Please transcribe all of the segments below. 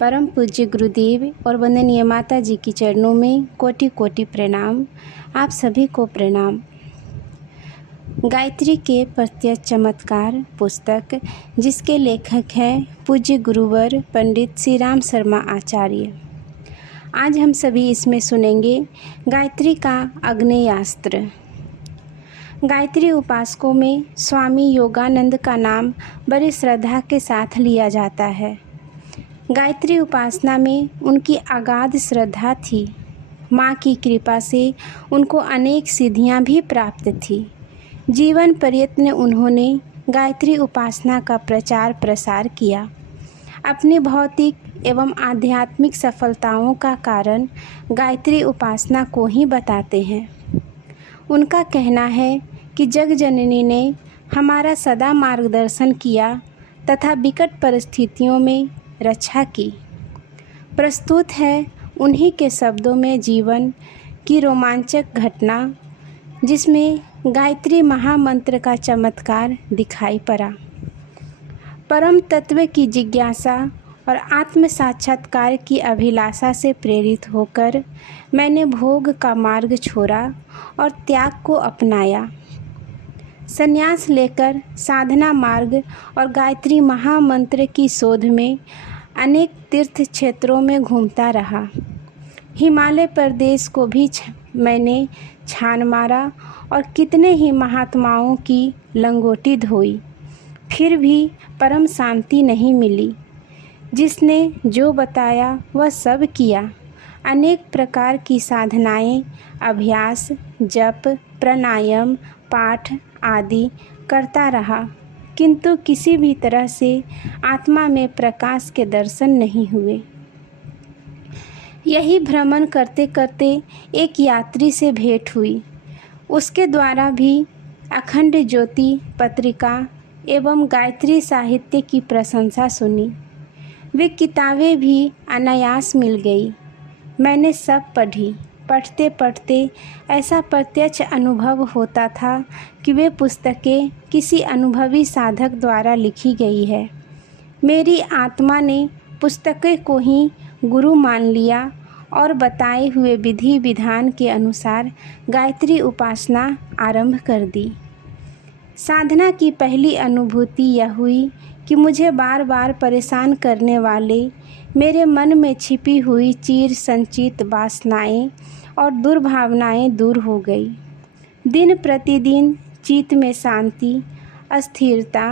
परम पूज्य गुरुदेव और वंदनीय माता जी की चरणों में कोटि कोटि प्रणाम। आप सभी को प्रणाम। गायत्री के प्रत्यक्ष चमत्कार पुस्तक, जिसके लेखक हैं पूज्य गुरुवर पंडित श्री राम शर्मा आचार्य। आज हम सभी इसमें सुनेंगे गायत्री का आग्नेयास्त्र। गायत्री उपासकों में स्वामी योगानंद का नाम बड़ी श्रद्धा के साथ लिया जाता है। गायत्री उपासना में उनकी अगाध श्रद्धा थी। माँ की कृपा से उनको अनेक सिद्धियाँ भी प्राप्त थी। जीवन पर्यंत उन्होंने गायत्री उपासना का प्रचार प्रसार किया। अपनी भौतिक एवं आध्यात्मिक सफलताओं का कारण गायत्री उपासना को ही बताते हैं। उनका कहना है कि जग जननी ने हमारा सदा मार्गदर्शन किया तथा विकट परिस्थितियों में रक्षा की। प्रस्तुत है उन्हीं के शब्दों में जीवन की रोमांचक घटना, जिसमें गायत्री महामंत्र का चमत्कार दिखाई पड़ा। परम तत्व की जिज्ञासा और आत्म साक्षात्कार की अभिलाषा से प्रेरित होकर मैंने भोग का मार्ग छोड़ा और त्याग को अपनाया। संन्यास लेकर साधना मार्ग और गायत्री महामंत्र की शोध में अनेक तीर्थ क्षेत्रों में घूमता रहा। हिमालय प्रदेश को भी मैंने छान मारा और कितने ही महात्माओं की लंगोटी धोई, फिर भी परम शांति नहीं मिली। जिसने जो बताया वह सब किया। अनेक प्रकार की साधनाएं, अभ्यास, जप, प्राणायाम, पाठ आदि करता रहा, किंतु किसी भी तरह से आत्मा में प्रकाश के दर्शन नहीं हुए। यही भ्रमण करते करते एक यात्री से भेंट हुई। उसके द्वारा भी अखंड ज्योति पत्रिका एवं गायत्री साहित्य की प्रशंसा सुनी। वे किताबें भी अनायास मिल गई। मैंने सब पढ़ी। पढ़ते पढ़ते ऐसा प्रत्यक्ष अनुभव होता था कि वे पुस्तकें किसी अनुभवी साधक द्वारा लिखी गई है। मेरी आत्मा ने पुस्तकें को ही गुरु मान लिया और बताए हुए विधि विधान के अनुसार गायत्री उपासना आरंभ कर दी। साधना की पहली अनुभूति यह हुई कि मुझे बार बार परेशान करने वाले मेरे मन में छिपी हुई चिर संचित वासनाएं और दुर्भावनाएं दूर हो गई। दिन प्रतिदिन चित्त में शांति, अस्थिरता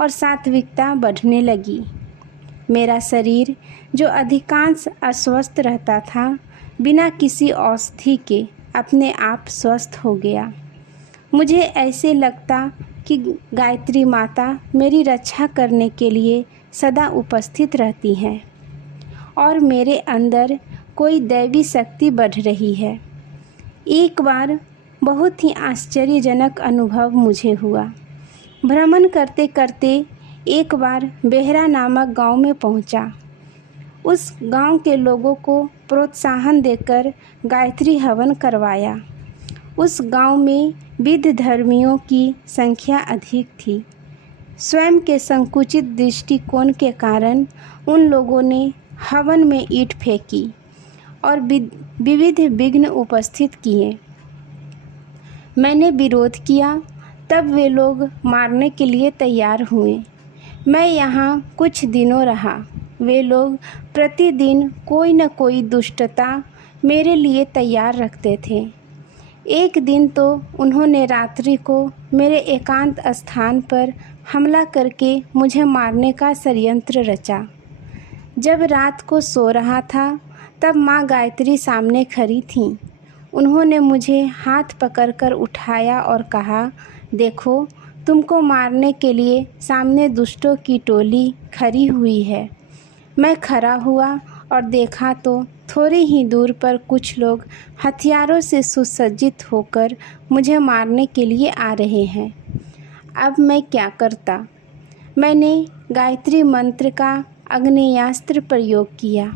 और सात्विकता बढ़ने लगी। मेरा शरीर जो अधिकांश अस्वस्थ रहता था, बिना किसी औषधि के अपने आप स्वस्थ हो गया। मुझे ऐसे लगता कि गायत्री माता मेरी रक्षा करने के लिए सदा उपस्थित रहती हैं और मेरे अंदर कोई दैवी शक्ति बढ़ रही है। एक बार बहुत ही आश्चर्यजनक अनुभव मुझे हुआ। भ्रमण करते करते एक बार बेहरा नामक गांव में पहुंचा। उस गांव के लोगों को प्रोत्साहन देकर गायत्री हवन करवाया। उस गांव में विद्ध धर्मियों की संख्या अधिक थी। स्वयं के संकुचित दृष्टिकोण के कारण उन लोगों ने हवन में ईंट फेंकी और विविध विघ्न उपस्थित किए। मैंने विरोध किया, तब वे लोग मारने के लिए तैयार हुए। मैं यहाँ कुछ दिनों रहा। वे लोग प्रतिदिन कोई न कोई दुष्टता मेरे लिए तैयार रखते थे। एक दिन तो उन्होंने रात्रि को मेरे एकांत स्थान पर हमला करके मुझे मारने का षड्यंत्र रचा। जब रात को सो रहा था, तब माँ गायत्री सामने खड़ी थीं। उन्होंने मुझे हाथ पकड़कर उठाया और कहा, देखो, तुमको मारने के लिए सामने दुष्टों की टोली खड़ी हुई है। मैं खड़ा हुआ और देखा तो थोड़ी ही दूर पर कुछ लोग हथियारों से सुसज्जित होकर मुझे मारने के लिए आ रहे हैं। अब मैं क्या करता? मैंने गायत्री मंत्र का आग्नेयास्त्र प्रयोग किया।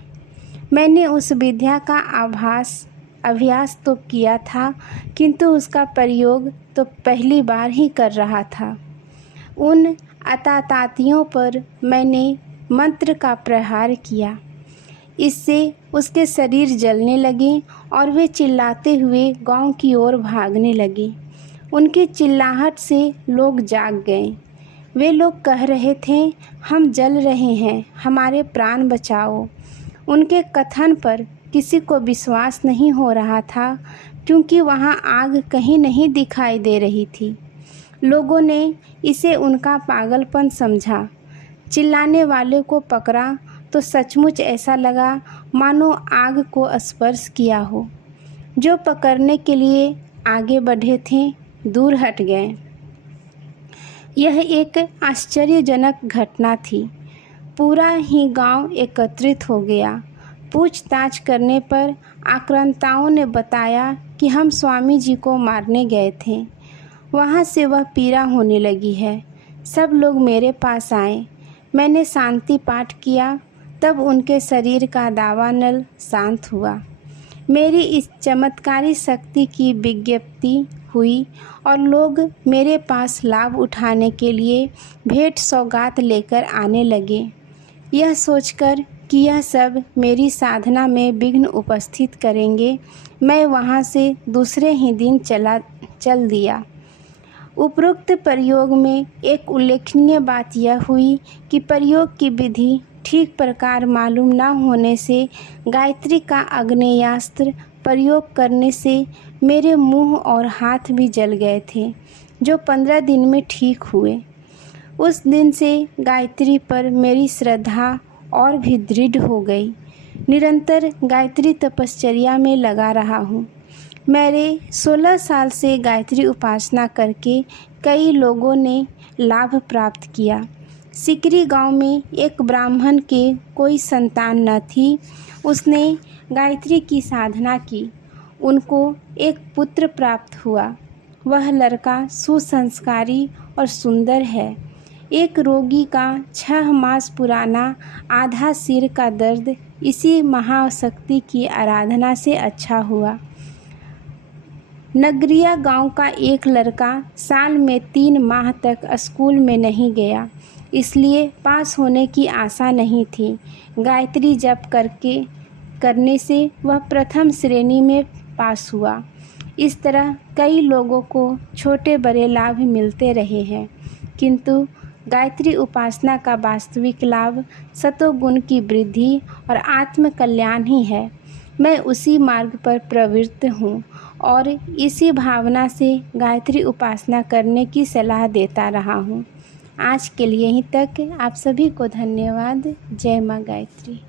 मैंने उस विद्या का अभ्यास तो किया था, किंतु उसका प्रयोग तो पहली बार ही कर रहा था। उन अतातातियों पर मैंने मंत्र का प्रहार किया। इससे उसके शरीर जलने लगे और वे चिल्लाते हुए गांव की ओर भागने लगे। उनकी चिल्लाहट से लोग जाग गए। वे लोग कह रहे थे, हम जल रहे हैं, हमारे प्राण बचाओ। उनके कथन पर किसी को विश्वास नहीं हो रहा था, क्योंकि वहाँ आग कहीं नहीं दिखाई दे रही थी। लोगों ने इसे उनका पागलपन समझा। चिल्लाने वाले को पकड़ा तो सचमुच ऐसा लगा मानो आग को स्पर्श किया हो। जो पकड़ने के लिए आगे बढ़े थे, दूर हट गए। यह एक आश्चर्यजनक घटना थी। पूरा ही गांव एकत्रित हो गया। पूछताछ करने पर आक्रांताओं ने बताया कि हम स्वामी जी को मारने गए थे। वहाँ से वह पीड़ा होने लगी है। सब लोग मेरे पास आए। मैंने शांति पाठ किया, तब उनके शरीर का दावानल शांत हुआ। मेरी इस चमत्कारी शक्ति की विज्ञप्ति हुई और लोग मेरे पास लाभ उठाने के लिए भेंट सौगात लेकर आने लगे। यह सोचकर कि यह सब मेरी साधना में विघ्न उपस्थित करेंगे, मैं वहाँ से दूसरे ही दिन चल दिया। उपरोक्त प्रयोग में एक उल्लेखनीय बात यह हुई कि प्रयोग की विधि ठीक प्रकार मालूम न होने से गायत्री का आग्नेयास्त्र प्रयोग करने से मेरे मुंह और हाथ भी जल गए थे, जो 15 दिन में ठीक हुए। उस दिन से गायत्री पर मेरी श्रद्धा और भी दृढ़ हो गई। निरंतर गायत्री तपश्चर्या में लगा रहा हूँ। मेरे 16 साल से गायत्री उपासना करके कई लोगों ने लाभ प्राप्त किया। सिकरी गांव में एक ब्राह्मण के कोई संतान न थी। उसने गायत्री की साधना की। उनको एक पुत्र प्राप्त हुआ। वह लड़का सुसंस्कारी और सुंदर है। एक रोगी का 6 मास पुराना आधा सिर का दर्द इसी महाशक्ति की आराधना से अच्छा हुआ। नगरिया गांव का एक लड़का साल में 3 माह तक स्कूल में नहीं गया, इसलिए पास होने की आशा नहीं थी। गायत्री जप करने से वह प्रथम श्रेणी में पास हुआ। इस तरह कई लोगों को छोटे बड़े लाभ मिलते रहे हैं, किंतु गायत्री उपासना का वास्तविक लाभ सतोगुण की वृद्धि और आत्म कल्याण ही है। मैं उसी मार्ग पर प्रवृत्त हूँ और इसी भावना से गायत्री उपासना करने की सलाह देता रहा हूँ। आज के लिए यहीं तक। आप सभी को धन्यवाद। जय माँ गायत्री।